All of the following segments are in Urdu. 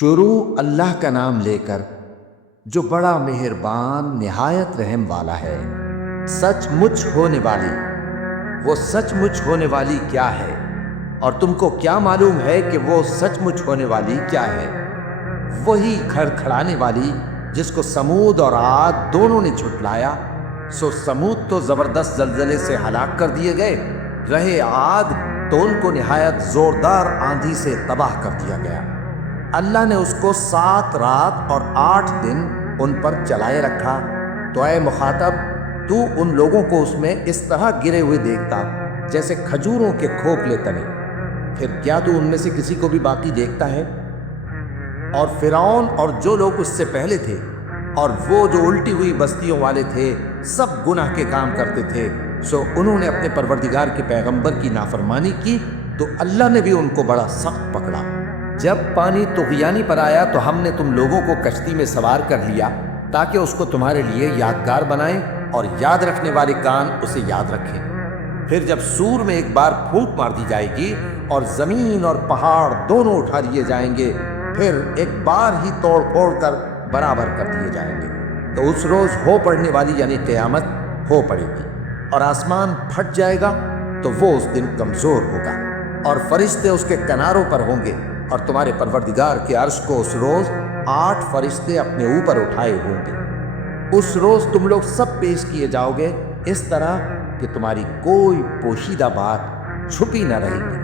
شروع اللہ کا نام لے کر جو بڑا مہربان نہایت رحم والا ہے۔ سچ مچ ہونے والی، وہ سچ مچ ہونے والی کیا ہے؟ اور تم کو کیا معلوم ہے کہ وہ سچ مچ ہونے والی کیا ہے؟ وہی کھڑکھڑانے والی جس کو سمود اور عاد دونوں نے جھٹلایا۔ سو سمود تو زبردست زلزلے سے ہلاک کر دیے گئے، رہے عاد تو ان کو نہایت زوردار آندھی سے تباہ کر دیا گیا۔ اللہ نے اس کو 7 رات اور 8 دن ان پر چلائے رکھا۔ تو اے مخاطب، تو ان لوگوں کو اس میں اس طرح گرے ہوئے دیکھتا جیسے کھجوروں کے کھوکھلے تنے، پھر کیا تو ان میں سے کسی کو بھی باقی دیکھتا ہے؟ اور فرعون اور جو لوگ اس سے پہلے تھے اور وہ جو الٹی ہوئی بستیوں والے تھے، سب گناہ کے کام کرتے تھے، سو انہوں نے اپنے پروردگار کے پیغمبر کی نافرمانی کی تو اللہ نے بھی ان کو بڑا سخت پکڑا۔ جب پانی طغیانی پر آیا تو ہم نے تم لوگوں کو کشتی میں سوار کر لیا تاکہ اس کو تمہارے لیے یادگار بنائیں اور یاد رکھنے والے کان اسے یاد رکھیں۔ پھر جب سور میں ایک بار پھونک مار دی جائے گی اور زمین اور پہاڑ دونوں اٹھا لیے جائیں گے، پھر ایک بار ہی توڑ پھوڑ کر برابر کر دیے جائیں گے، تو اس روز ہو پڑنے والی یعنی قیامت ہو پڑے گی، اور آسمان پھٹ جائے گا تو وہ اس دن کمزور ہوگا، اور فرشتے اس کے کناروں پر ہوں گے، اور تمہارے پروردگار کے عرش کو اس روز 8 فرشتے اپنے اوپر اٹھائے ہوں گے۔ اس روز تم لوگ سب پیش کیے جاؤ گے اس طرح کہ تمہاری کوئی پوشیدہ بات چھپی نہ رہے گی۔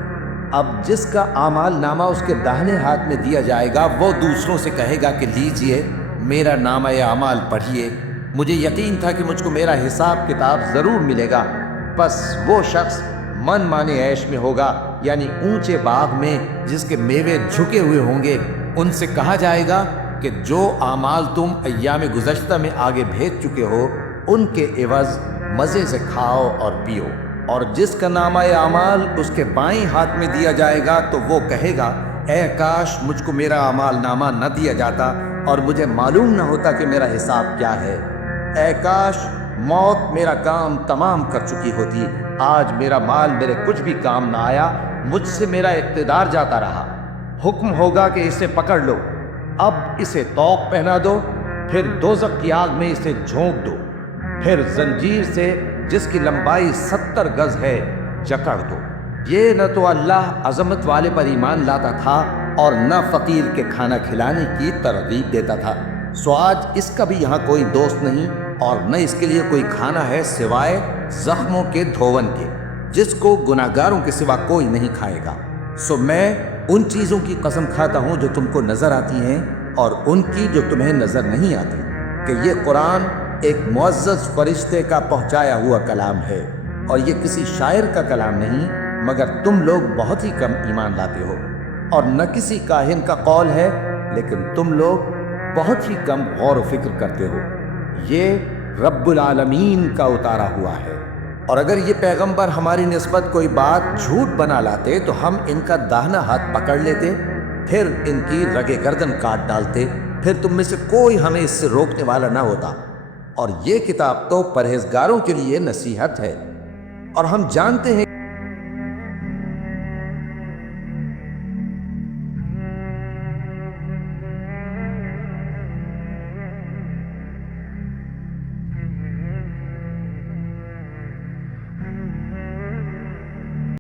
اب جس کا اعمال نامہ اس کے داہنے ہاتھ میں دیا جائے گا، وہ دوسروں سے کہے گا کہ لیجئے میرا نامہ اعمال پڑھیے، مجھے یقین تھا کہ مجھ کو میرا حساب کتاب ضرور ملے گا۔ بس وہ شخص من مانے عیش میں ہوگا، یعنی اونچے باغ میں جس کے میوے جھکے ہوئے ہوں گے۔ ان سے کہا جائے گا کہ جو اعمال تم ایام گزشتہ میں آگے بھیج چکے ہو، ان کے عوض مزے سے کھاؤ اور پیو۔ اور جس کا نامہ اعمال اس کے بائیں ہاتھ میں دیا جائے گا تو وہ کہے گا، اے کاش مجھ کو میرا اعمال نامہ نہ دیا جاتا اور مجھے معلوم نہ ہوتا کہ میرا حساب کیا ہے۔ اے کاش موت میرا کام تمام کر چکی ہوتی، آج میرا مال میرے کچھ بھی کام نہ آیا، مجھ سے میرا اقتدار جاتا رہا۔ حکم ہوگا کہ اسے پکڑ لو، اب اسے طوق پہنا دو، پھر دوزخ کی آگ میں اسے جھونک دو، پھر زنجیر سے جس کی لمبائی 70 گز ہے جکڑ دو۔ یہ نہ تو اللہ عظمت والے پر ایمان لاتا تھا اور نہ فقیر کے کھانا کھلانے کی ترغیب دیتا تھا، سو آج اس کا بھی یہاں کوئی دوست نہیں اور نہ اس کے لیے کوئی کھانا ہے سوائے زخموں کے دھون کے، جس کو گناہگاروں کے سوا کوئی نہیں کھائے گا۔ سو میں ان چیزوں کی قسم کھاتا ہوں جو تم کو نظر آتی ہیں اور ان کی جو تمہیں نظر نہیں آتی، کہ یہ قرآن ایک معزز فرشتے کا پہنچایا ہوا کلام ہے، اور یہ کسی شاعر کا کلام نہیں، مگر تم لوگ بہت ہی کم ایمان لاتے ہو، اور نہ کسی کاہن کا قول ہے، لیکن تم لوگ بہت ہی کم غور و فکر کرتے ہو۔ یہ رب العالمین کا اتارا ہوا ہے، اور اگر یہ پیغمبر ہماری نسبت کوئی بات جھوٹ بنا لاتے تو ہم ان کا داہنا ہاتھ پکڑ لیتے، پھر ان کی رگے گردن کاٹ ڈالتے، پھر تم میں سے کوئی ہمیں اس سے روکنے والا نہ ہوتا۔ اور یہ کتاب تو پرہیزگاروں کے لیے نصیحت ہے، اور ہم جانتے ہیں